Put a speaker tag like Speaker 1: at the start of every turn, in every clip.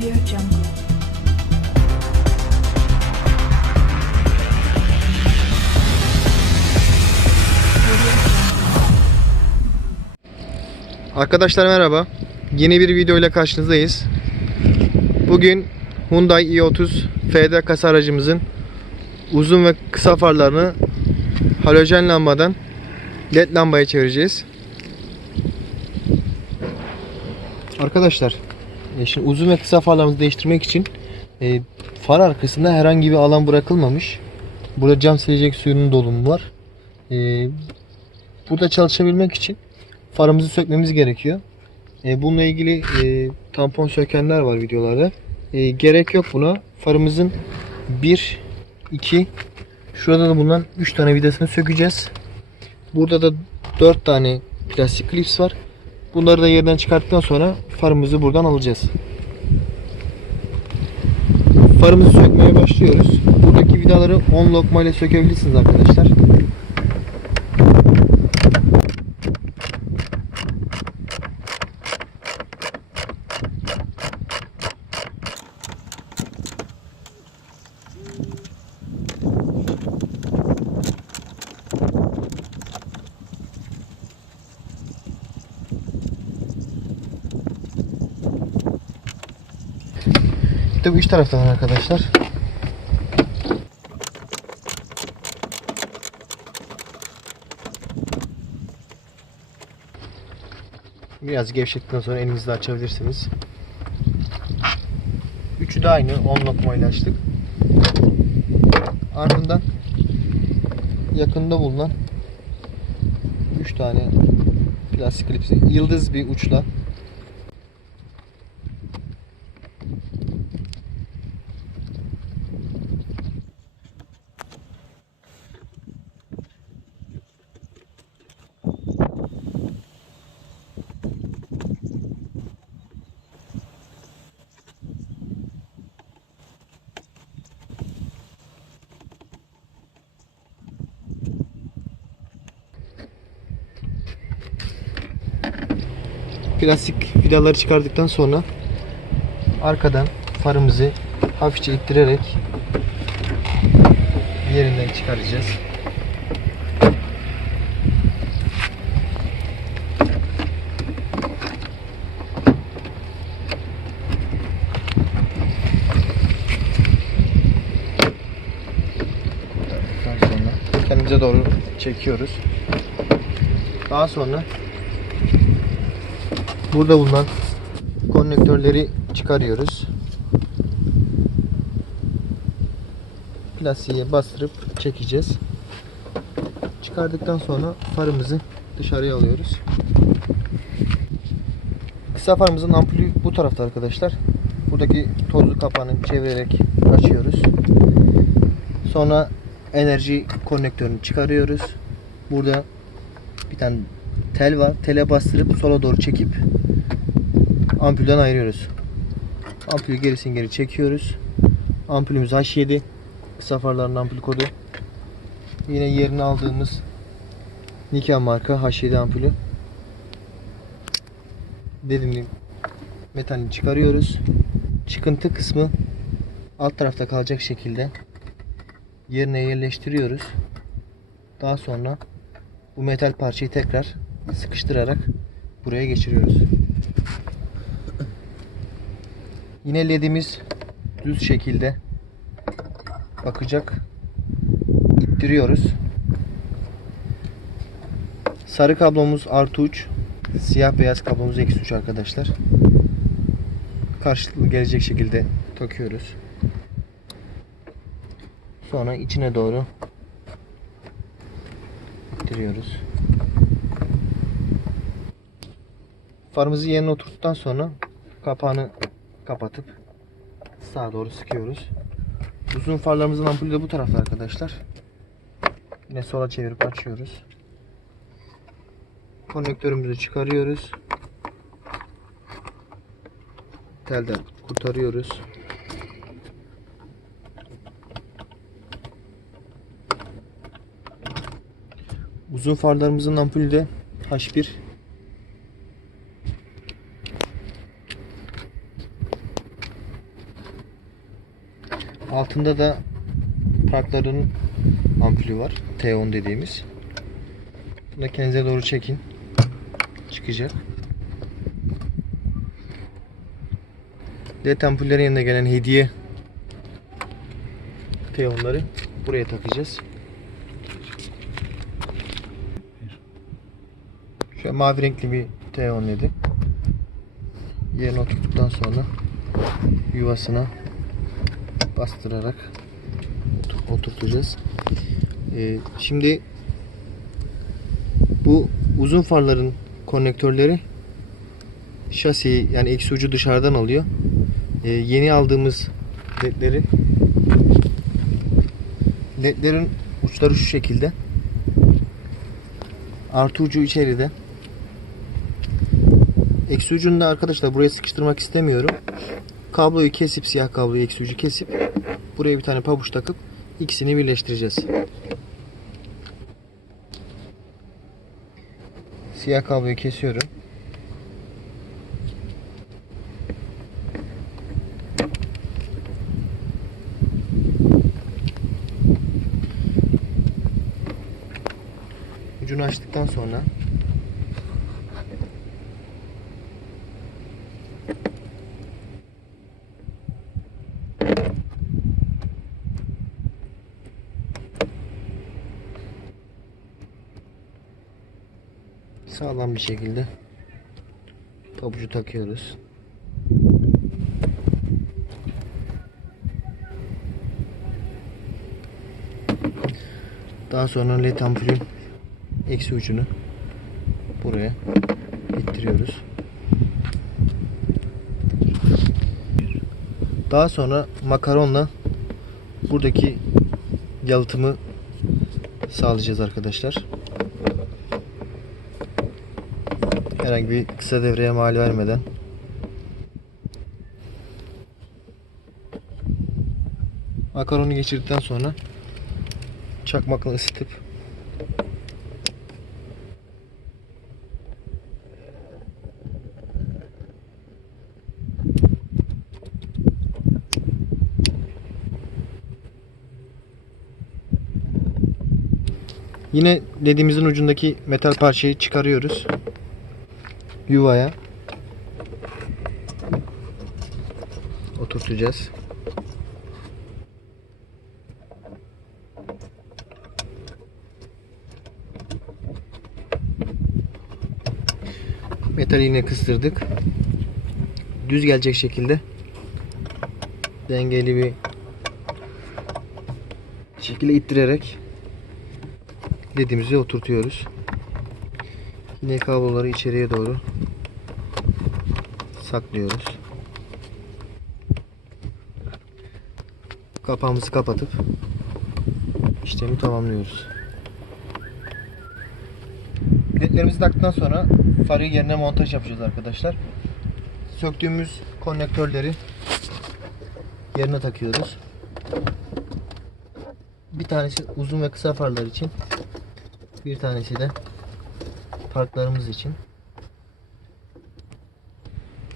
Speaker 1: Audio Jungle.
Speaker 2: Arkadaşlar merhaba. Yeni bir video ile karşınızdayız. Bugün Hyundai i30 FD kasa aracımızın uzun ve kısa farlarını halojen lambadan led lambaya çevireceğiz. Arkadaşlar, e, şimdi uzun ve kısa farlarımızı değiştirmek için e, far arkasında herhangi bir alan bırakılmamış. Burada cam silecek suyunun dolumu var. E, burada çalışabilmek için farımızı sökmemiz gerekiyor. E, bununla ilgili e, tampon sökenler var videolarda. E, gerek yok buna. Farımızın 1, 2, şurada da bulunan 3 tane vidasını sökeceğiz. Burada da 4 tane plastik klips var. Bunları da yerden çıkarttıktan sonra farımızı buradan alacağız. Farımızı sökmeye başlıyoruz. Buradaki vidaları 10 lokma ile sökebilirsiniz arkadaşlar. İşte bu iç taraftan arkadaşlar. Biraz gevşettikten sonra elinizle açabilirsiniz. Üçü de aynı 10 lokmayla açtık. Ardından yakında bulunan 3 tane plastik klipsi yıldız bir uçla plastik vidaları çıkardıktan sonra arkadan farımızı hafifçe ittirerek yerinden çıkaracağız. Kendimize doğru çekiyoruz. Daha sonra Burada bulunan konnektörleri çıkarıyoruz. Plastiğe bastırıp çekeceğiz. Çıkardıktan sonra farımızı dışarıya alıyoruz. Kısa farımızın ampulü bu tarafta arkadaşlar. Buradaki tozlu kapağını çevirerek açıyoruz. Sonra enerji konnektörünü çıkarıyoruz. Burada bir tane tel var. Tele bastırıp sola doğru çekip ampulden ayırıyoruz. Ampulü gerisin geri çekiyoruz. Ampulümüz H7. Kısa farların ampul kodu. Yine yerini aldığımız Nikon marka H7 ampulü. Dediğim gibi metalini çıkarıyoruz. Çıkıntı kısmı alt tarafta kalacak şekilde yerine yerleştiriyoruz. Daha sonra bu metal parçayı tekrar sıkıştırarak buraya geçiriyoruz. Yine ledimiz düz şekilde bakacak. İttiriyoruz. Sarı kablomuz artı uç. Siyah beyaz kablomuz eksi uç arkadaşlar. Karşılıklı gelecek şekilde takıyoruz. Sonra içine doğru ittiriyoruz. Farımızı yerine oturttuktan sonra kapağını kapatıp sağa doğru sıkıyoruz. Uzun farlarımızın ampulü de bu tarafta arkadaşlar. Yine sola çevirip açıyoruz. Konnektörümüzü çıkarıyoruz. Telden kurtarıyoruz. Uzun farlarımızın ampulü de H1 Altında da parkların ampulü var. T10 dediğimiz. Bunu da kendinize doğru çekin. Çıkacak. LED ampullerin yanına gelen hediye T10'ları buraya takacağız. Şöyle mavi renkli bir T10 ledi. Yerine oturttuktan sonra yuvasına bastırarak otur- oturtacağız. Ee, şimdi bu uzun farların konnektörleri şasiyi yani eksi ucu dışarıdan alıyor. Ee, yeni aldığımız ledleri ledlerin uçları şu şekilde. Artı ucu içeride. Eksi ucunu da arkadaşlar buraya sıkıştırmak istemiyorum. Kabloyu kesip siyah kabloyu eksi ucu kesip buraya bir tane pabuç takıp ikisini birleştireceğiz. Siyah kabloyu kesiyorum. Ucunu açtıktan sonra sağlam bir şekilde pabucu takıyoruz. Daha sonra led ampulün eksi ucunu buraya ittiriyoruz. Daha sonra makaronla buradaki yalıtımı sağlayacağız arkadaşlar. Herhangi bir kısa devreye mal vermeden makaronu geçirdikten sonra çakmakla ısıtıp Yine ledimizin ucundaki metal parçayı çıkarıyoruz. Yuvaya oturtacağız. Metal iğne kıstırdık. Düz gelecek şekilde dengeli bir şekilde ittirerek ledimizi oturtuyoruz. Yine kabloları içeriye doğru saklıyoruz. Kapağımızı kapatıp işlemi tamamlıyoruz. Ledlerimizi taktıktan sonra farı yerine montaj yapacağız arkadaşlar. Söktüğümüz konnektörleri yerine takıyoruz. Bir tanesi uzun ve kısa farlar için. Bir tanesi de parklarımız için.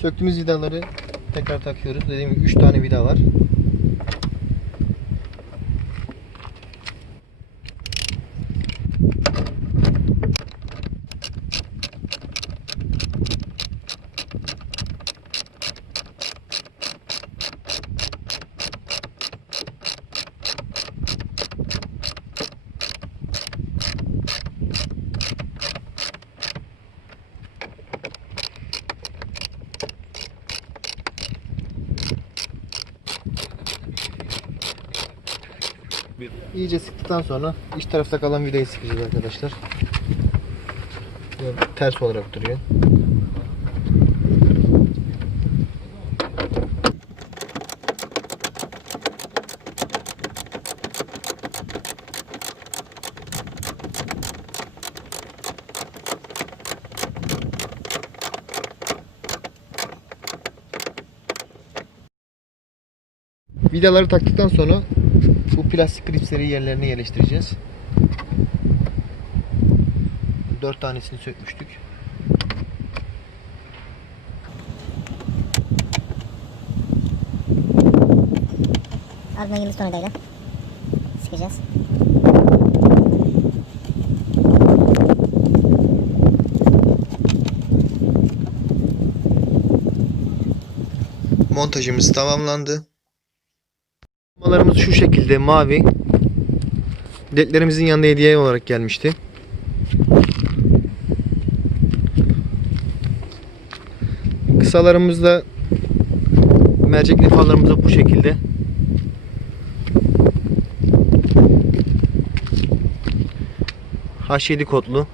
Speaker 2: Söktüğümüz vidaları tekrar takıyoruz. Dediğim gibi 3 tane vida var. İyice sıktıktan sonra iç tarafta kalan vidayı sıkacağız arkadaşlar. Böyle ters olarak duruyor. Vidaları taktıktan sonra bu plastik klipsleri yerlerine yerleştireceğiz. 4 tanesini sökmüştük.
Speaker 1: Ardından yıldız tornavidayla sıkacağız.
Speaker 2: Montajımız tamamlandı. Lambalarımız şu şekilde mavi. Ledlerimizin yanında hediye olarak gelmişti. Kısalarımızda mercekli farlarımız da bu şekilde. H7 kodlu.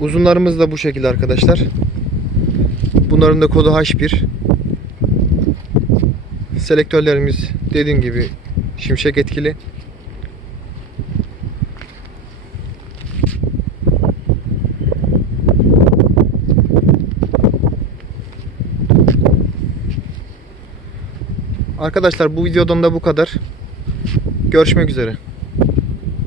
Speaker 2: Uzunlarımız da bu şekilde arkadaşlar. Bunların da kodu H1. Selektörlerimiz dediğim gibi şimşek etkili. Arkadaşlar bu videodan da bu kadar. Görüşmek üzere.